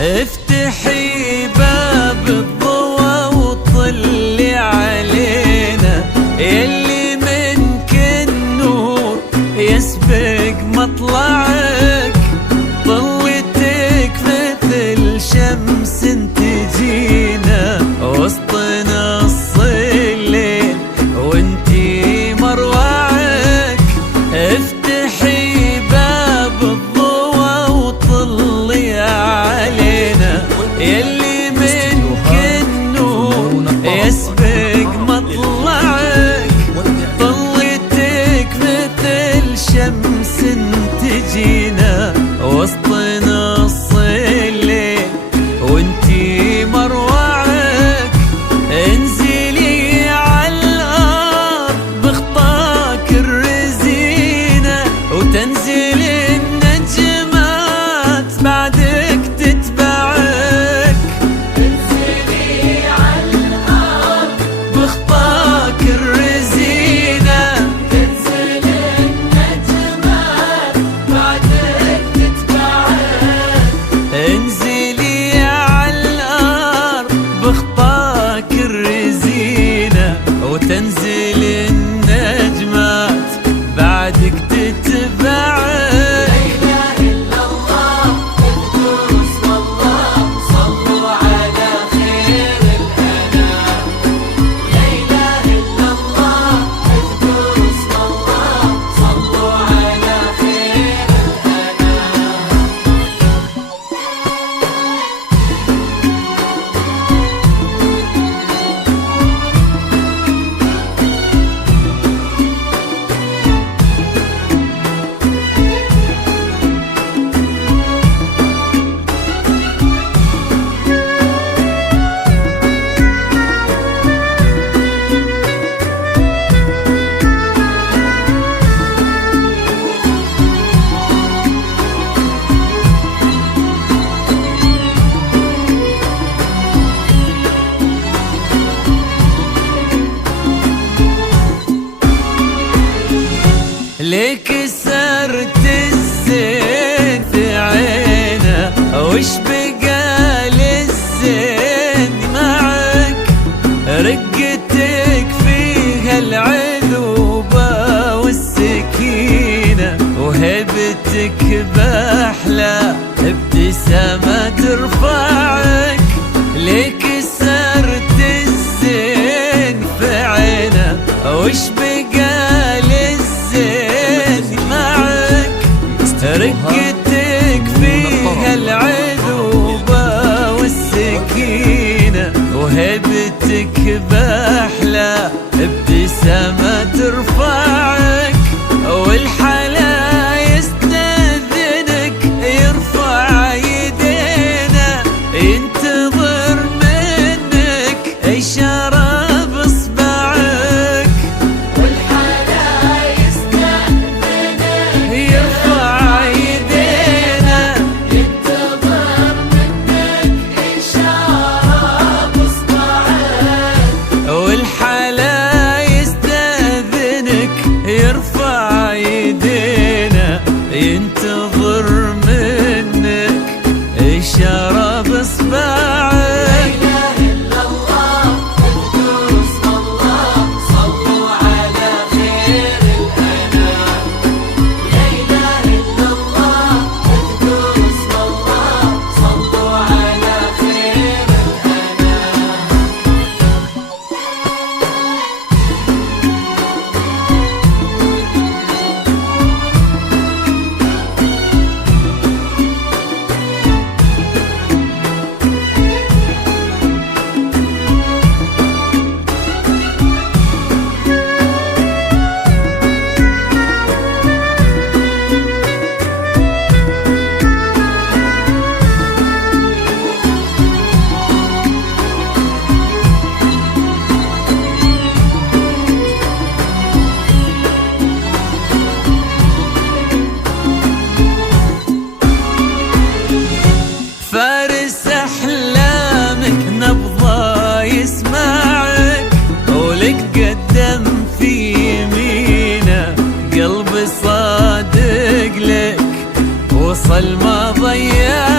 افتحي باب الضوى وطلي علينا، يلي منك النور يسبق مطلعك، ضويتك مثل شمس تجينا وسط نص الليل وانتي مروعك. افتحي باب الضوى وطلي علينا، يلي منك النور يسبق مطلعك، ضويتك مثل شمس تجينا وسط نص الليل وانتي مروعك. انزلي عالارض بخطاك الرزينة وتنزل النجمات بعدك تتبعك. انزلي عالارض بخطاك الرزينة تنزل النجمات بعدك تتبعك. انزلي عالارض بخطاك الرزينة وتنزل النجمات بعدك تتبعك. ليك كسرت الزين في عينه وش بقى للزين معك، رقتك فيها العذوبة والسكينة وهبتك بأحلى ابتسامة ترفعك. ليك كسرت الزين في عينه وش بقى للزين معك، رقتك فيها العذوبة والسكينة وهبتك بأحلى ابتسامة ترفعك. والحلا يستأذنك يرفع يدينا ينتظر منك إشارة بإصبعك. والحلا يستأذنك يرفع يدينا ينتظر منك إشارة بإصبعك. والحلا يستأذنك يرفع يدينا وصل ما ضيع